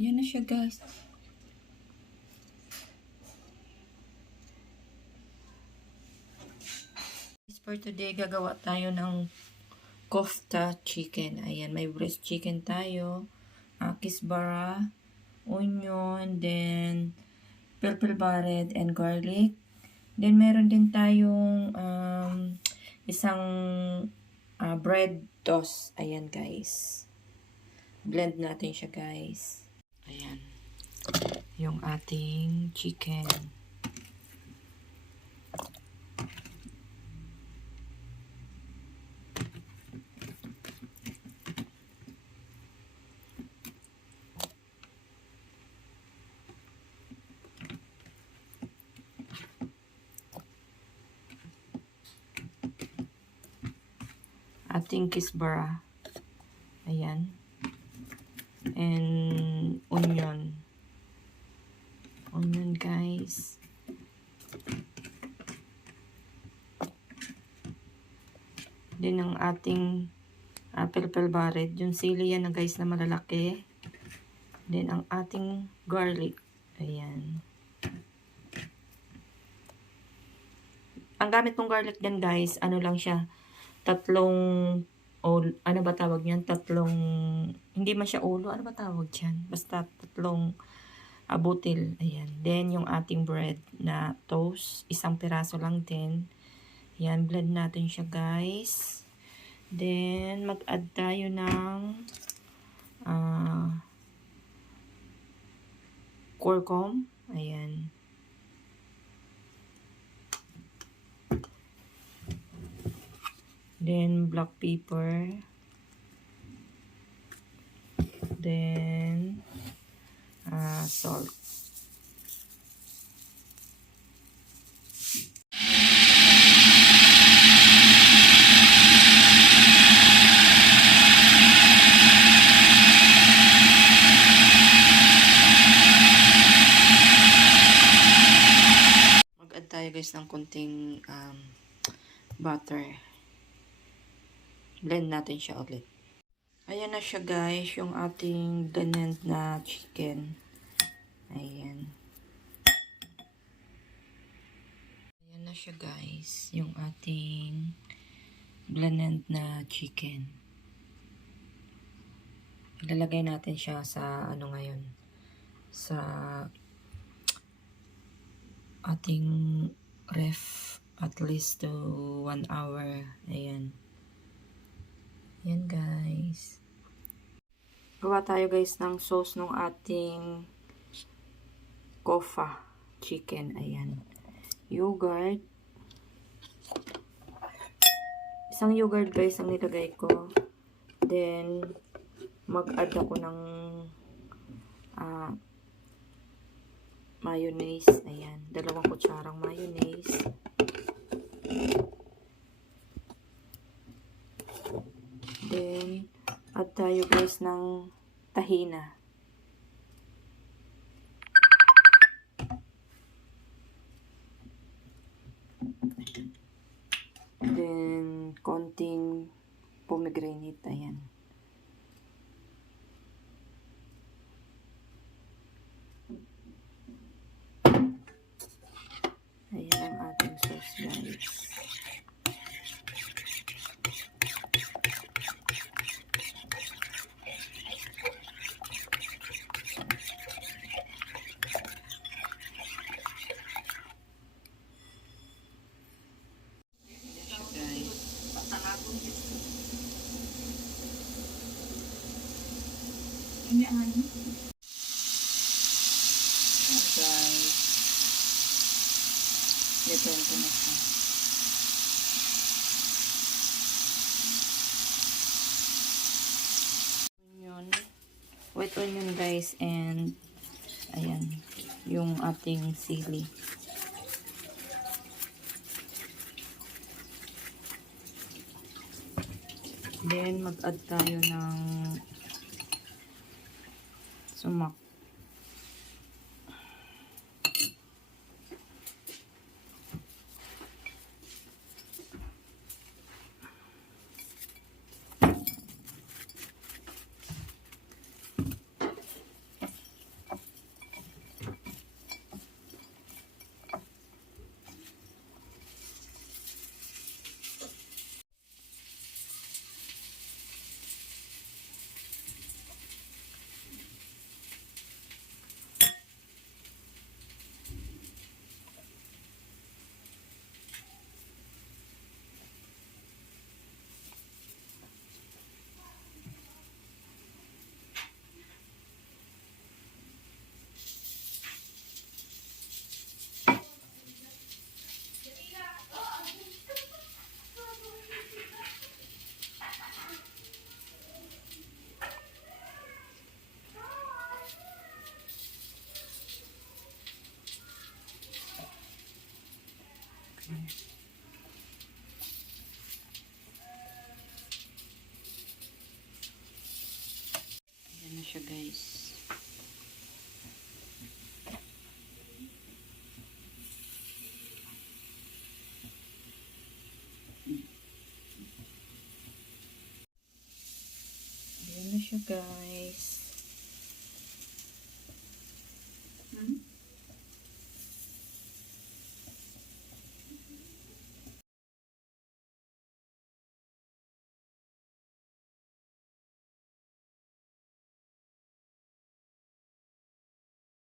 Ayan na siya, guys. For today, gagawa tayo ng kofta chicken. Ayan, may breast chicken tayo, kisbara, onion, then purple barrett and garlic. Then meron din tayong isang bread toast. Ayan, guys. Blend natin siya, guys. Ayan. Yung ating chicken. Ating kisbara. Ayan. And onion. Onion, guys. Then ang ating purple barrett. Yung sili yan na, guys, na malalaki. Then ang ating garlic. Ayan. Ang gamit kong garlic din, guys, ano lang siya, ano ba tawag niyan? Hindi man siya ulo, ano ba tawag diyan? Basta tatlong butil. Ayan. Then, yung ating bread na toast, isang piraso lang din. Ayan, blend natin siya, guys. Then, mag-add tayo ng curcum. Ayan. Then, black pepper. Then, salt. Mag-add tayo, guys, ng konting butter. Blend natin siya ulit. Ayan na siya, guys, yung ating blended na chicken. Ayan. Ayan na siya, guys, yung ating blended na chicken. Ilalagay natin siya sa ano ngayon, sa ating ref at least to 1 hour. Ayan. Ayan, guys. Gawa tayo, guys, ng sauce ng ating kofta chicken. Ayan. Yogurt. Isang yogurt, guys, ang nilagay ko. Then, mag-add ako ng mayonnaise. Ayan. 2 kutsarang mayonnaise. Then, add tayo, guys, ng tahina. Then, konting pomegranate. Ayan. Ayan ang ating sauce, guys. Guys, nito ko na siya. Onion, white onion, guys, and ayan, yung ating sili. Then, mag-add tayo ng sumak. Ayan na siya guys.